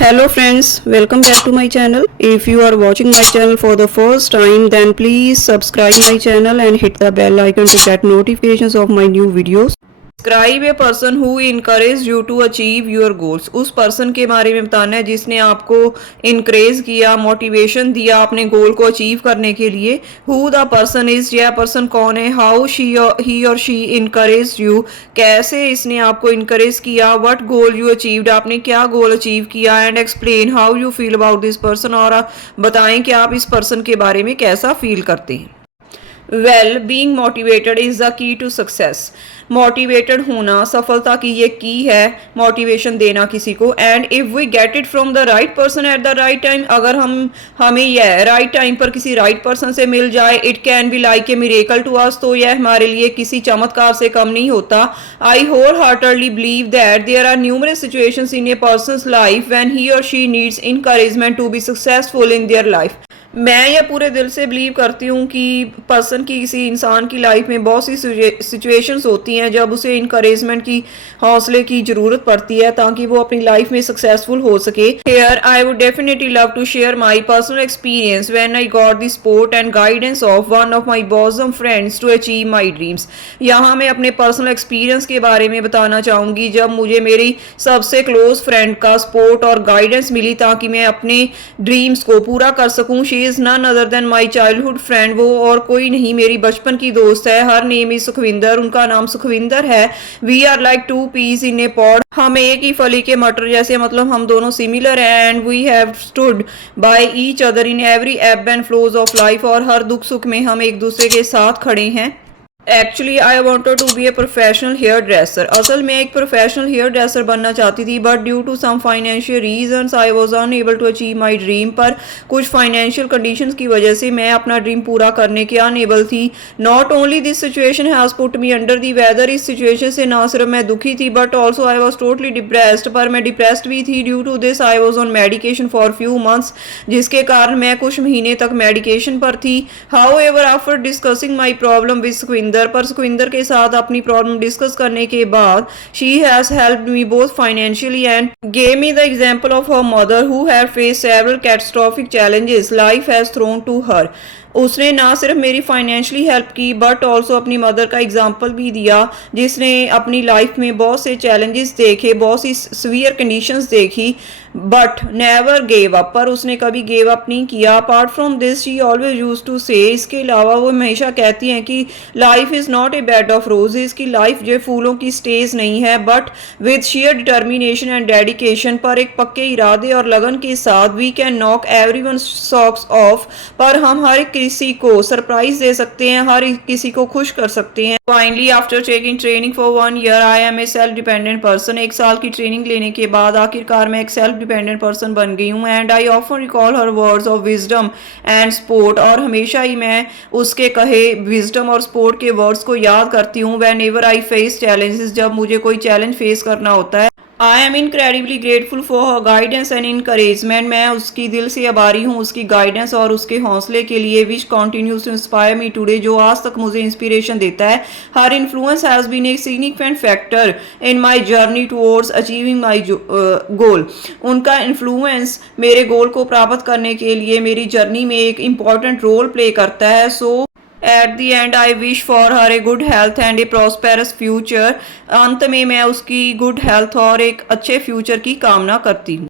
Hello friends, welcome back to my channel. If you are watching my channel for the first time, then please subscribe my channel and hit the bell icon to get notifications of my new videos. Describe a person who encouraged you to achieve your goals. उस person के बारे में बताना है जिसने आपको इनक्रेज किया, motivation दिया अपने गोल को अचीव करने के लिए. हु द पर्सन इज, यह पर्सन कौन है. हाउ ही और शी इनकरेज यू, कैसे इसने आपको इनकरेज किया. व्हाट गोल यू अचीव्ड, आपने क्या गोल अचीव किया. And explain how you feel about this person, और बताएं कि आप इस पर्सन के बारे में कैसा फील करते हैं. Well, being motivated is the key to success. Motivated होना सफलता की ये की है, मोटिवेशन देना किसी को. And if we get it from the right person at the right time, अगर हमें यह राइट टाइम पर किसी राइट पर्सन से मिल जाए, it can be like a miracle to us, तो यह हमारे लिए किसी चमत्कार से कम नहीं होता. I wholeheartedly believe that there are numerous situations in a person's life when he और she needs encouragement to be successful in their life. मैं यह पूरे दिल से बिलीव करती हूँ कि पर्सन की, किसी इंसान की लाइफ में बहुत सी सिचुएशंस होती हैं जब उसे इनकरेजमेंट की, हौसले की ज़रूरत पड़ती है ताकि वो अपनी लाइफ में सक्सेसफुल हो सके. Here I would definitely love to share my personal experience when I got the support and guidance of one of my bosom friends to achieve my dreams. यहाँ मैं अपने पर्सनल एक्सपीरियंस के बारे में बताना चाहूँगी जब मुझे मेरी सबसे क्लोज फ्रेंड का सपोर्ट और गाइडेंस मिली ताकि मैं अपने ड्रीम्स को पूरा कर सकूँ. Is none other than my childhood friend, वो और कोई नहीं, मेरी बचपन की दोस्त है. हर नेम इज सुखविंदर, उनका नाम सुखविंदर है. We are like two peas in a pod, हम एक ही फली के मटर जैसे, मतलब हम दोनों सिमिलर हैं. And we have stood by each other in every ebb and flows of life, और हर दुख सुख में हम एक दूसरे के साथ खड़े हैं. Actually I wanted to be a professional hair dresser. असल में एक प्रोफेशनल हेयर ड्रेसर बनना चाहती थी, but due to some financial reasons I was unable to achieve my dream. पर कुछ फाइनेंशियल कंडीशंस की वजह से मैं अपना ड्रीम पूरा करने के अनएबल थी. Not only this situation has put me under the weather, इस सिचुएशन से ना सिर्फ मैं दुखी थी but also I was totally depressed. पर मैं डिप्रेस्ड भी थी. Due to this I was on medication for few months, जिसके कारण मैं कुछ महीने तक मेडिकेशन पर थी. However after discussing my problem with Sukhvinder, पर सुखविंदर के साथ अपनी प्रॉब्लम डिस्कस करने के बाद she has helped me both financially and gave me the example of her mother who had faced several catastrophic challenges life has thrown to her. उसने ना सिर्फ मेरी फाइनेंशियली हेल्प की बट ऑल्सो अपनी mother का एग्जाम्पल भी दिया जिसने अपनी लाइफ में बहुत से चैलेंजेस देखे, बहुत सी सीवियर कंडीशंस देखी, बट नेवर गेव अप, पर उसने कभी गेव अप नहीं किया. Apart from this she always use to say, इसके अलावा वो हमेशा कहती हैं कि life is not a bed of roses, की लाइफ जो फूलों की स्टेज नहीं है, but with sheer determination and dedication, पर एक पक्के इरादे और लगन के साथ we can knock everyone socks off, पर हम हर किसी को सरप्राइज दे सकते हैं, हर किसी को खुश कर सकते हैं. Finally after taking training for 1 year I am a self dependent person. 1 साल की ट्रेनिंग लेने के बाद आखिरकार मैं एक सेल्फ डिपेंडेंट पर्सन बन गई हूँ. And I often recall her words of wisdom and support, और हमेशा ही मैं उसके कहे विजडम और सपोर्ट के वर्ड्स को याद करती हूँ. When ever I face challenges, जब मुझे कोई चैलेंज फेस करना होता है. I am incredibly grateful for her guidance and encouragement, मैं उसकी दिल से आभारी हूँ उसकी गाइडेंस और उसके हौसले के लिए. Which continues to inspire me today, जो आज तक मुझे इंस्पिरेशन देता है. Her influence has been a significant factor in my journey towards achieving my goal. उनका इन्फ्लुएंस मेरे गोल को प्राप्त करने के लिए मेरी जर्नी में एक इम्पॉर्टेंट रोल प्ले करता है. So at the end I wish for her a good health and a prosperous future. अंत में मैं उसकी गुड हेल्थ और एक अच्छे फ्यूचर की कामना करती हूँ.